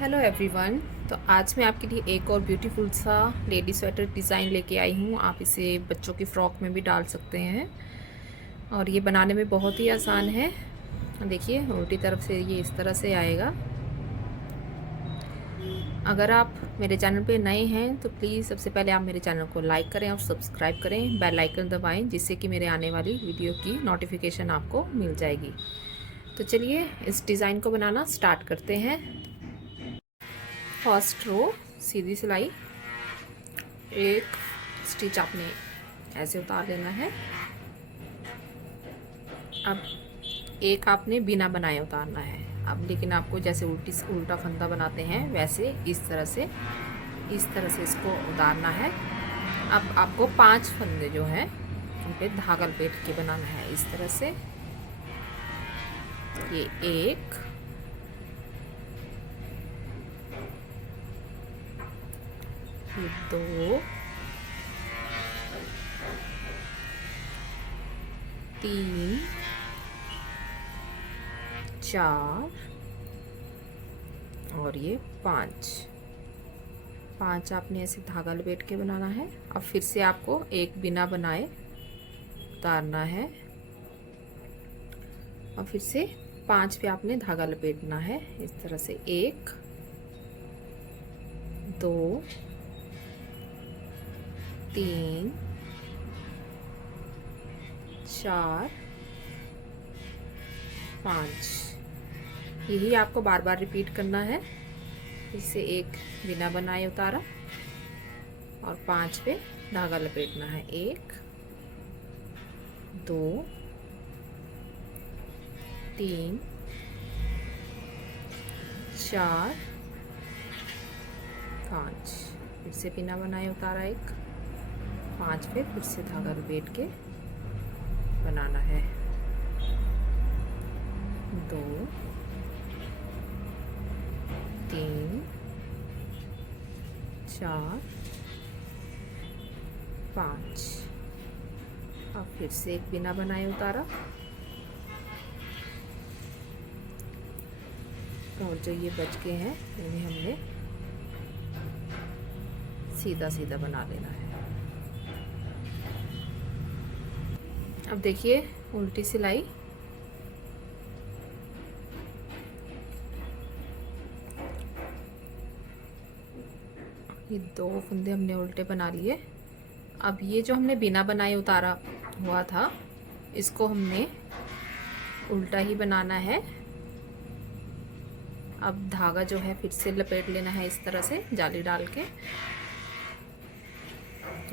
Hello everyone. तो आज मैं आपके लिए एक और ब्यूटीफुल सा लेडी स्वेटर डिज़ाइन लेके आई हूँ। आप इसे बच्चों की फ़्रॉक में भी डाल सकते हैं और ये बनाने में बहुत ही आसान है। देखिए उल्टी तरफ से ये इस तरह से आएगा। अगर आप मेरे चैनल पे नए हैं तो प्लीज़ सबसे पहले आप मेरे चैनल को लाइक करें और सब्सक्राइब करें, बेल आइकन दबाएं जिससे कि मेरे आने वाली वीडियो की नोटिफिकेशन आपको मिल जाएगी। तो चलिए इस डिज़ाइन को बनाना स्टार्ट करते हैं। फर्स्ट रो सीधी सिलाई, एक स्टिच आपने ऐसे उतार लेना है। अब एक आपने बिना बनाए उतारना है। अब लेकिन आपको जैसे उल्टा फंदा बनाते हैं वैसे इस तरह से इसको उतारना है। अब आपको 5 फंदे जो हैं उन पे धागा लपेट के बनाना है इस तरह से। ये 1, 2, 3, 4 और ये 5 आपने ऐसे धागा लपेट के बनाना है। अब फिर से आपको एक बिना बनाए उतारना है और फिर से 5 पे आपने धागा लपेटना है इस तरह से। 1, 2, 3, 4, 5। यही आपको बार बार रिपीट करना है। इससे एक बिना बनाए उतारा और 5 पे धागा लपेटना है। 1, 2, 3, 4, 5। फिर से बिना बनाए उतारा एक, 5 पे फिर से धागा लपेट के बनाना है। 2, 3, 4, 5। अब फिर से एक बिना बनाए उतारा और जो ये बच गए हैं इन्हें हमने सीधा सीधा बना लेना है। अब देखिए उल्टी सिलाई, ये 2 फंदे हमने उल्टे बना लिए। अब ये जो हमने बिना बनाए उतारा हुआ था इसको हमने उल्टा ही बनाना है। अब धागा जो है फिर से लपेट लेना है इस तरह से, जाली डाल के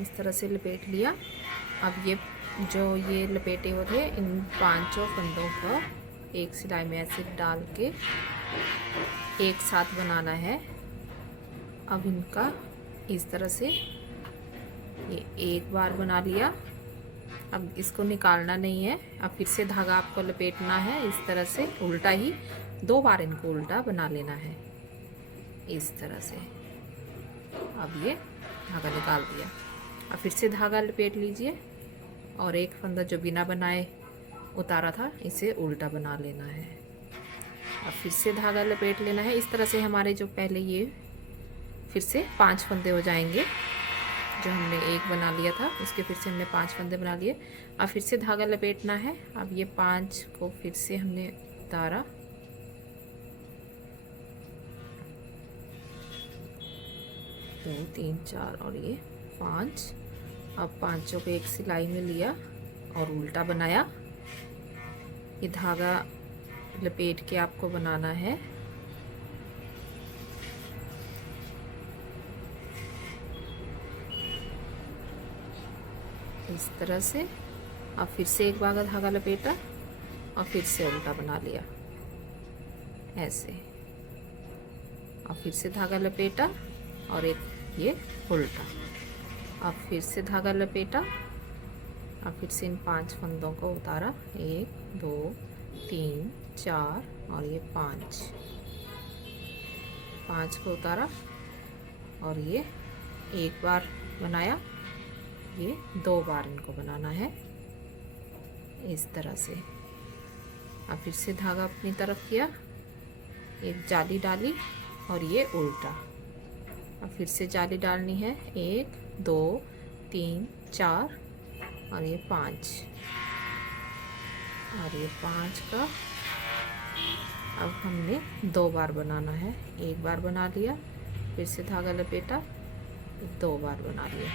इस तरह से लपेट लिया। अब ये लपेटे हुए थे इन 5 फंदों को एक सिलाई में ऐसे डाल के एक साथ बनाना है। अब इनका इस तरह से ये एक बार बना लिया। अब इसको निकालना नहीं है। अब फिर से धागा आपको लपेटना है इस तरह से, उल्टा ही 2 बार इनको उल्टा बना लेना है इस तरह से। अब ये धागा निकाल दिया। अब फिर से धागा लपेट लीजिए और एक फंदा जो बिना बनाए उतारा था इसे उल्टा बना लेना है। अब फिर से धागा लपेट लेना है इस तरह से। हमारे जो पहले ये फिर से 5 फंदे हो जाएंगे। जो हमने एक बना लिया था उसके फिर से हमने 5 फंदे बना लिए। अब फिर से धागा लपेटना है। अब ये 5 को फिर से हमने उतारा, 2, 3, 4 और ये 5। अब 5 को एक सिलाई में लिया और उल्टा बनाया। ये धागा लपेट के आपको बनाना है इस तरह से। अब फिर से एक बार धागा लपेटा और फिर से उल्टा बना लिया ऐसे। अब फिर से धागा लपेटा और एक ये उल्टा। अब फिर से धागा लपेटा। अब फिर से इन 5 फंदों को उतारा, 1, 2, 3, 4 और ये 5 को उतारा और ये एक बार बनाया। ये 2 बार इनको बनाना है इस तरह से। अब फिर से धागा अपनी तरफ किया, एक जाली डाली और ये उल्टा। अब फिर से जाली डालनी है, 1 2 3 4 और ये 5 और ये 5 का अब हमने 2 बार बनाना है। 1 बार बना लिया, फिर से धागा लपेटा, 2 बार बना लिया,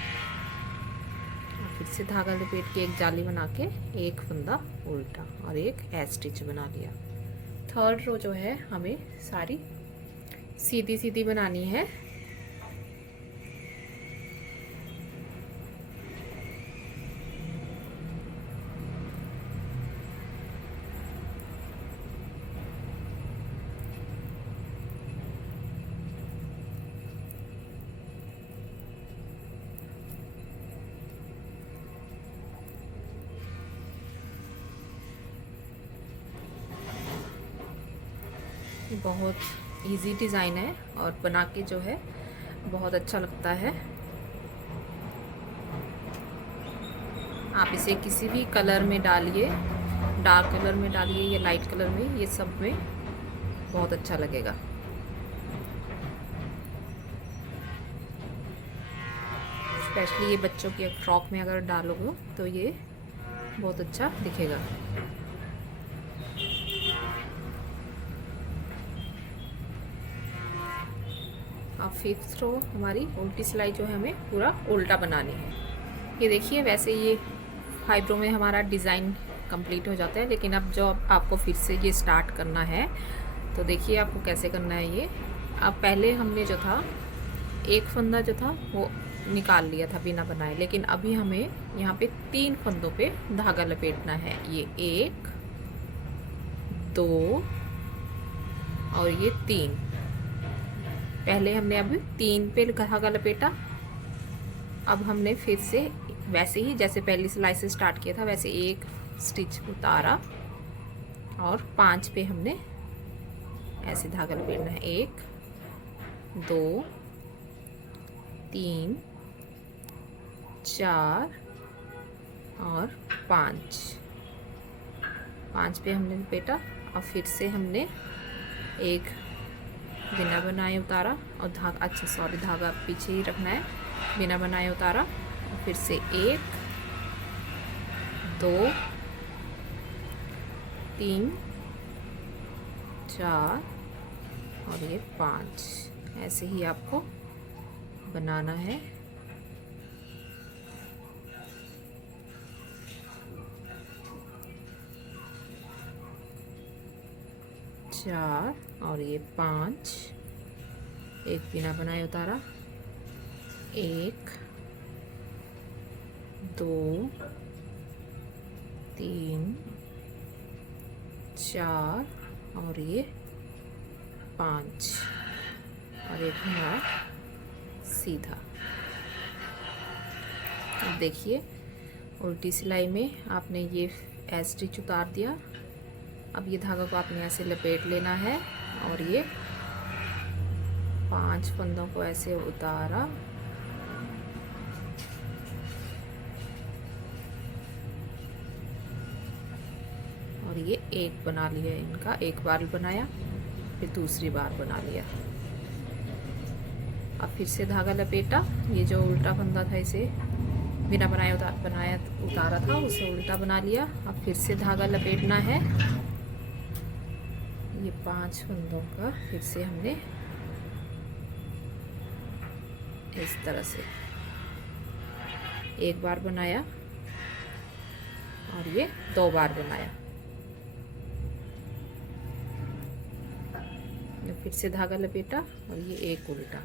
फिर से धागा लपेट के एक जाली बना के एक फंदा उल्टा और एक एज स्टिच बना लिया। थर्ड रो जो है हमें सारी सीधी सीधी बनानी है। बहुत इजी डिज़ाइन है और बना के जो है बहुत अच्छा लगता है। आप इसे किसी भी कलर में डालिए, डार्क कलर में डालिए या लाइट कलर में, ये सब में बहुत अच्छा लगेगा। स्पेशली ये बच्चों के फ्रॉक में अगर डालोगे तो ये बहुत अच्छा दिखेगा। अब 5th रो हमारी उल्टी सिलाई जो है हमें पूरा उल्टा बनानी है। ये देखिए, वैसे ये 5 रो में हमारा डिज़ाइन कंप्लीट हो जाता है, लेकिन अब जो आपको फिर से ये स्टार्ट करना है तो देखिए आपको कैसे करना है। ये अब पहले हमने जो था एक फंदा जो था वो निकाल लिया था बिना बनाए, लेकिन अभी हमें यहाँ पे 3 फंदों पे धागा लपेटना है। ये 1 2 और ये 3। पहले हमने अभी 3 पे धागा लपेटा, अब हमने फिर से वैसे ही जैसे पहली सिलाई से स्टार्ट किया था वैसे एक स्टिच उतारा और 5 पे हमने ऐसे धागा लपेटना है। 1 2 3 4 और 5 पे हमने लपेटा और फिर से हमने एक बिना बनाए उतारा और धागा, अच्छा सॉरी, धागा पीछे ही रखना है, बिना बनाए उतारा और फिर से 1 2 3 4 और ये 5। ऐसे ही आपको बनाना है। चार और ये 5, एक बिना बनाए उतारा, 1 2 3 4 और ये 5 और एक हमारा सीधा। अब देखिए उल्टी सिलाई में आपने ये एज स्टिच उतार दिया। अब ये धागा को आपने ऐसे लपेट लेना है और ये 5 फंदों को ऐसे उतारा और ये एक बना लिया इनका, एक बार बनाया फिर दूसरी बार बना लिया। अब फिर से धागा लपेटा, ये जो उल्टा फंदा था इसे बिना बनाए उतारा था उसे उल्टा बना लिया। अब फिर से धागा लपेटना है, ये 5 फंदों का फिर से हमने इस तरह से एक बार बनाया और ये 2 बार बनाया। फिर से धागा लपेटा और ये एक उल्टा,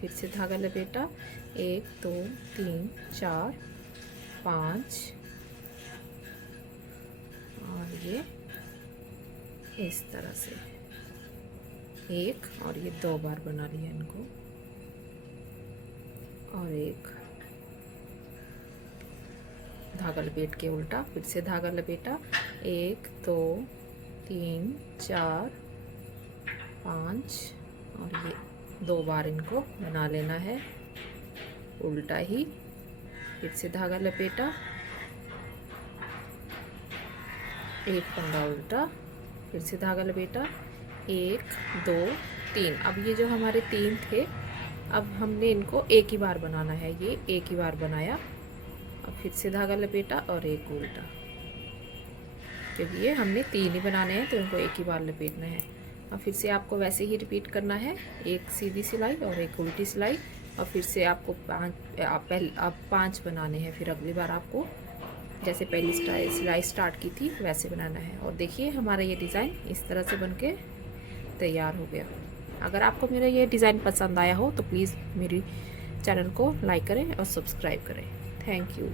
फिर से धागा लपेटा, 1 2 3 4 5 और ये इस तरह से एक और ये 2 बार बना लिया इनको और एक धागा लपेट के उल्टा, फिर से धागा लपेटा, 1 2 3 4 5 और ये 2 बार इनको बना लेना है उल्टा ही। फिर से धागा लपेटा, एक फंदा उल्टा, फिर से धागा लपेटा, 1 2 3। अब ये जो हमारे 3 थे, अब हमने इनको एक ही बार बनाना है। ये एक ही बार बनाया, अब फिर से धागा लपेटा और एक उल्टा, क्योंकि ये हमने 3 ही बनाने हैं तो इनको एक ही बार लपेटना है। और फिर से आपको वैसे ही रिपीट करना है, एक सीधी सिलाई और एक उल्टी सिलाई, और फिर से आपको 5 बनाने हैं। फिर अगली बार आपको जैसे पहली सिलाई स्टार्ट की थी वैसे बनाना है। और देखिए हमारा ये डिज़ाइन इस तरह से बनके तैयार हो गया। अगर आपको मेरा ये डिज़ाइन पसंद आया हो तो प्लीज़ मेरी चैनल को लाइक करें और सब्सक्राइब करें। Thank you.